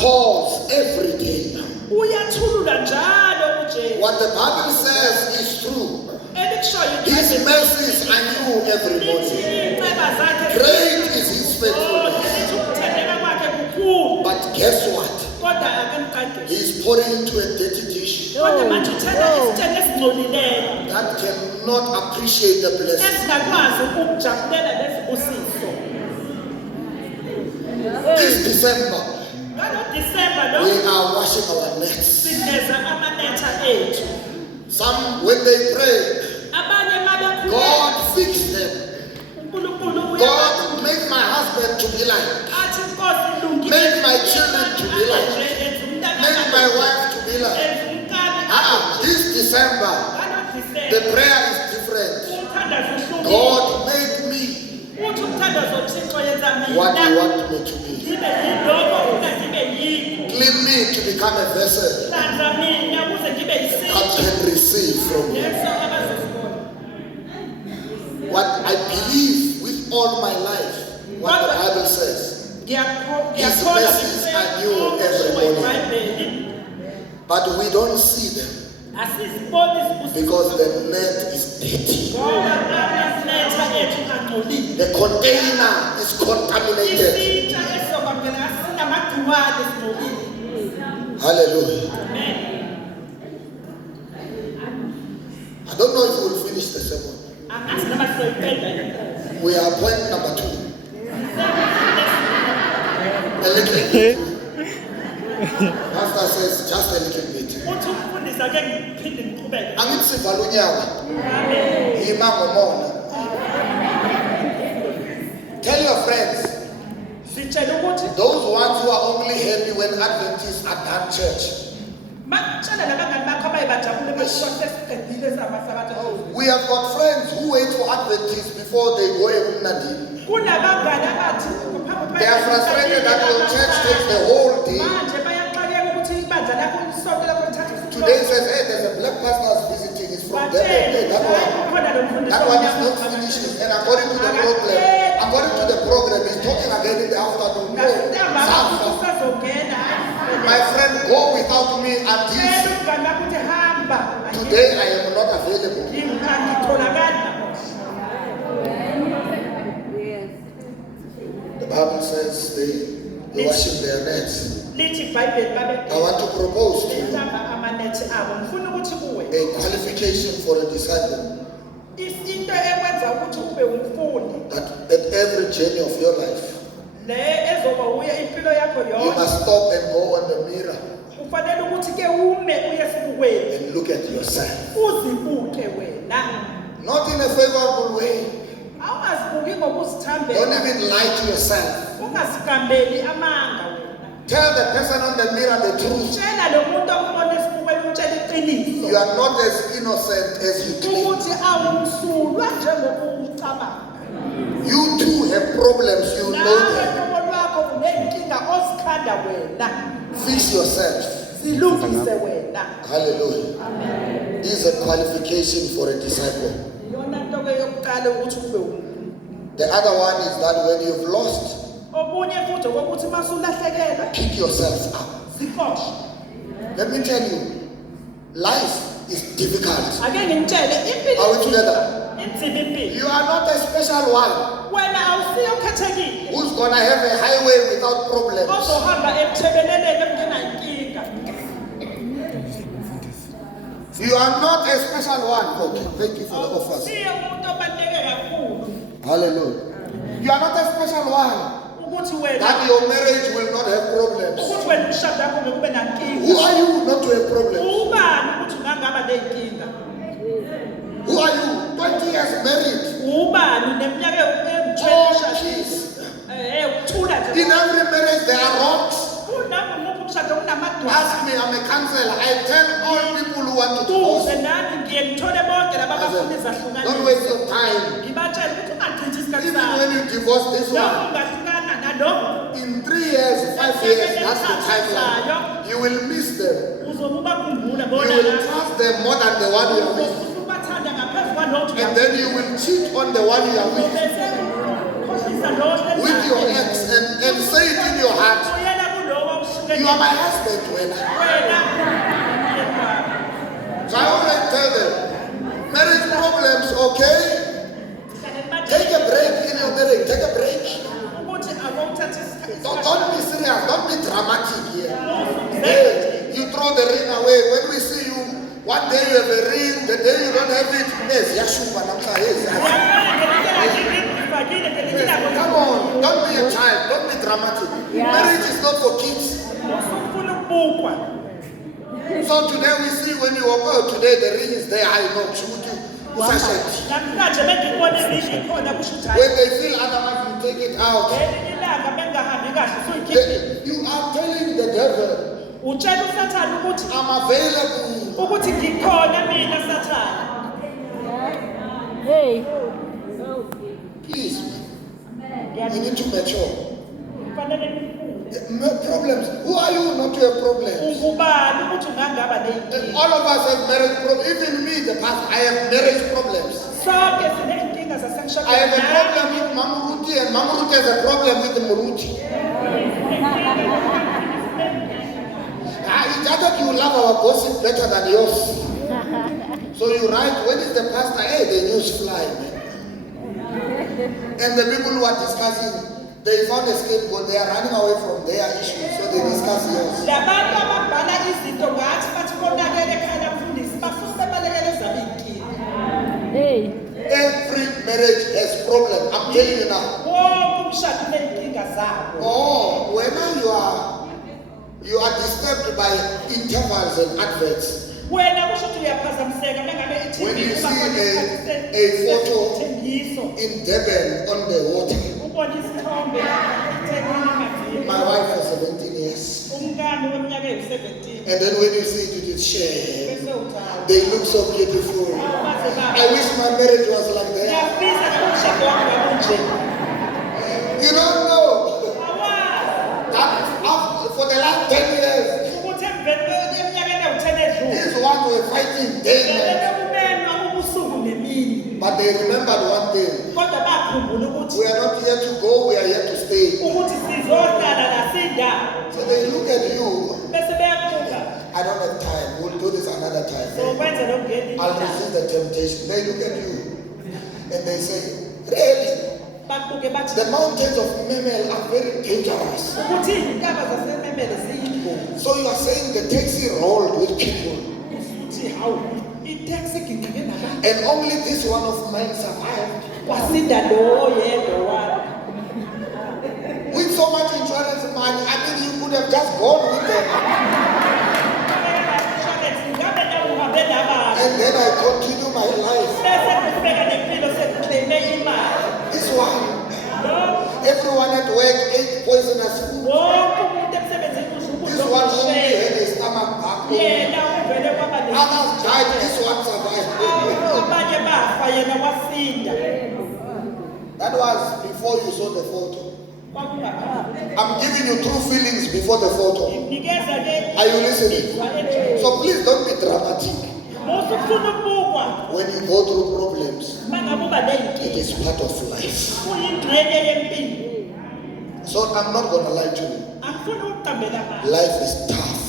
pause every day. Uyathulula njalo uJesu. What the Bible says is true. Elikushoyo His mercies are new every morning. inceba zakhe Great is his faithfulness. lithi ukuthembeka kwakhe kukhulu. But guess what? Kodwa akemqandeli. He's pouring into a dirty dish Kodwa manje uthanda isitshele esingcolileyo that cannot appreciate the blessing. esingakwazi ukujabulela lezibusiso. This December, NgoDisemba we lo are washing our nets. sigeza amanetha ethu. Some, when they pray, Abanye mabekhuleka God fix them. uNkulunkulu God, make my husband to be like. athi Nkosi lungisa. Make my children to be like. Make my wife to be like. This December, the prayer is different. God, make me what you want me to be. Clean me to become a vessel that can receive from you. What I believe with all my life, what the Bible says, His mercies are new every morning. But we don't see them because the net is dirty. The container is contaminated. Hallelujah. I don't know if we will finish the sermon. We are point number 2. A little bit. Pastor says just a little bit. Angithi unyawo. Imango mona. Tell your friends, those ones who are only happy when Adventists are done church. We have got friends who wait for Adventists before they go Ekumnandini. They are frustrated that your church takes the whole day. Today says, hey, there's a black pastor visiting. It's from there. Hey, that one is not finished. And according to the program, he's talking again in the afternoon. No, my friend, go without me until today I am not available. The Bible says they worship their nets. I want to propose to you a qualification for a disciple. That at every journey of your life, you must stop and go on the mirror and look at yourself. Not in a favorable way. Don't even lie to yourself. Tell the person on the mirror the truth. You are not as innocent as you claim. You too have problems, you know them. Fix yourself. Hallelujah. Amen. This is a qualification for a disciple. The other one is that when you've lost, pick yourself up. Let me tell you, life is difficult. Are we together? You are not a special one who's gonna have a highway without problems. You are not a special one. Okay, thank you for the offers. Hallelujah. You are not a special one that your marriage will not have problems. Who are you not to have problems? Who are you? 20 years married. Oh, jeez. In every marriage there are rocks. Ask me, I'm a counselor. I tell all people who want to divorce. Don't waste your time. Even when you divorce this one, in 3 years, 5 years, that's the timeline. You will miss them. You will trust them more than the one you are with. And then you will cheat on the one you are with your ex and say it in your heart. You are my husband, wena. So I always tell them, marriage problems, okay? Take a break in your marriage. Take a break. Don't be serious. Don't be dramatic here. Hey, you throw the ring away. When we see you, one day you have a ring, the day you don't have it, yes, Yashuba Namsa, yes. Come on, don't be a child, don't be dramatic. Marriage is not for kids. So today we see when you walk out, today the ring is there, I know, when they feel otherwise, you take it out. You are telling the devil, I'm available. Hey. Please, you need to mature. Problems. Who are you not to have problems? All of us have marriage problems. Even me, the past, I have marriage problems. I have a problem with Mamuruti, and Mamuruti has a problem with Muruti. It's either you love our gossip better than yours. So you write, when is the pastor? Hey, the news fly, man. And the people who are discussing, they found a scapegoat, they are running away from their issues, so they discuss yours. Hey. Every marriage has problem. I'm telling you now. Oh, whenever you are disturbed by intervals and adverts. When you see a photo in Durban on the water. My wife was 17 years. And then when you see it, it is shared. They look so beautiful. I wish my marriage was like that. You don't know that for the last 10 years, these ones were fighting day and night. But they remembered one thing. We are not here to go, we are here to stay. So they look at you. I don't have time. We'll do this another time. I'll resist the temptation. They look at you and they say, really? The mountains of Memel are very dangerous. So you are saying the taxi rolled with people. And only this one of mine survived. With so much insurance money, I mean, you could have just gone with them. And then I continue my life. This one, everyone at work ate poisonous food. This one only had a stomach back. Others died, this one survived. That was before you saw the photo. I'm giving you true feelings before the photo. Are you listening? So please don't be dramatic. When you go through problems, it is part of life. So I'm not going to lie to you. Life is tough.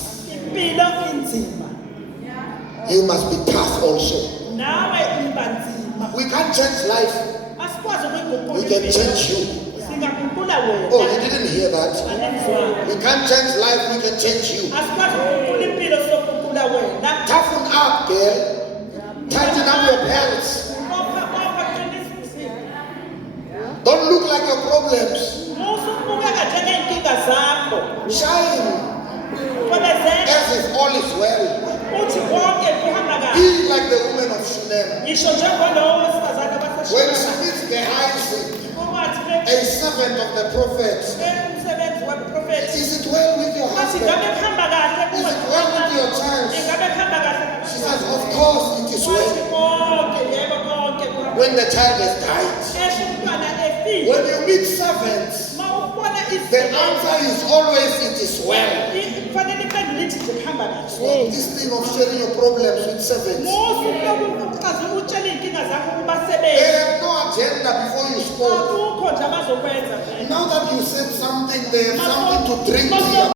You must be tough also. We can't change life. We can change you. Oh, you didn't hear that? We can't change life, we can change you. Toughen up, girl. Tighten up your belts. Don't look like your problems. Shine as if all is well. Be like the woman of Shunem. When she meets Gehazi, a servant of the prophet, is it well with your husband? Is it well with your child? She says, of course it is well. When the child has died. When you meet servants, the answer is always it is well. Stop this thing of sharing your problems with servants. They have no agenda before you spoke. Now that you said something, they have something to drink to you.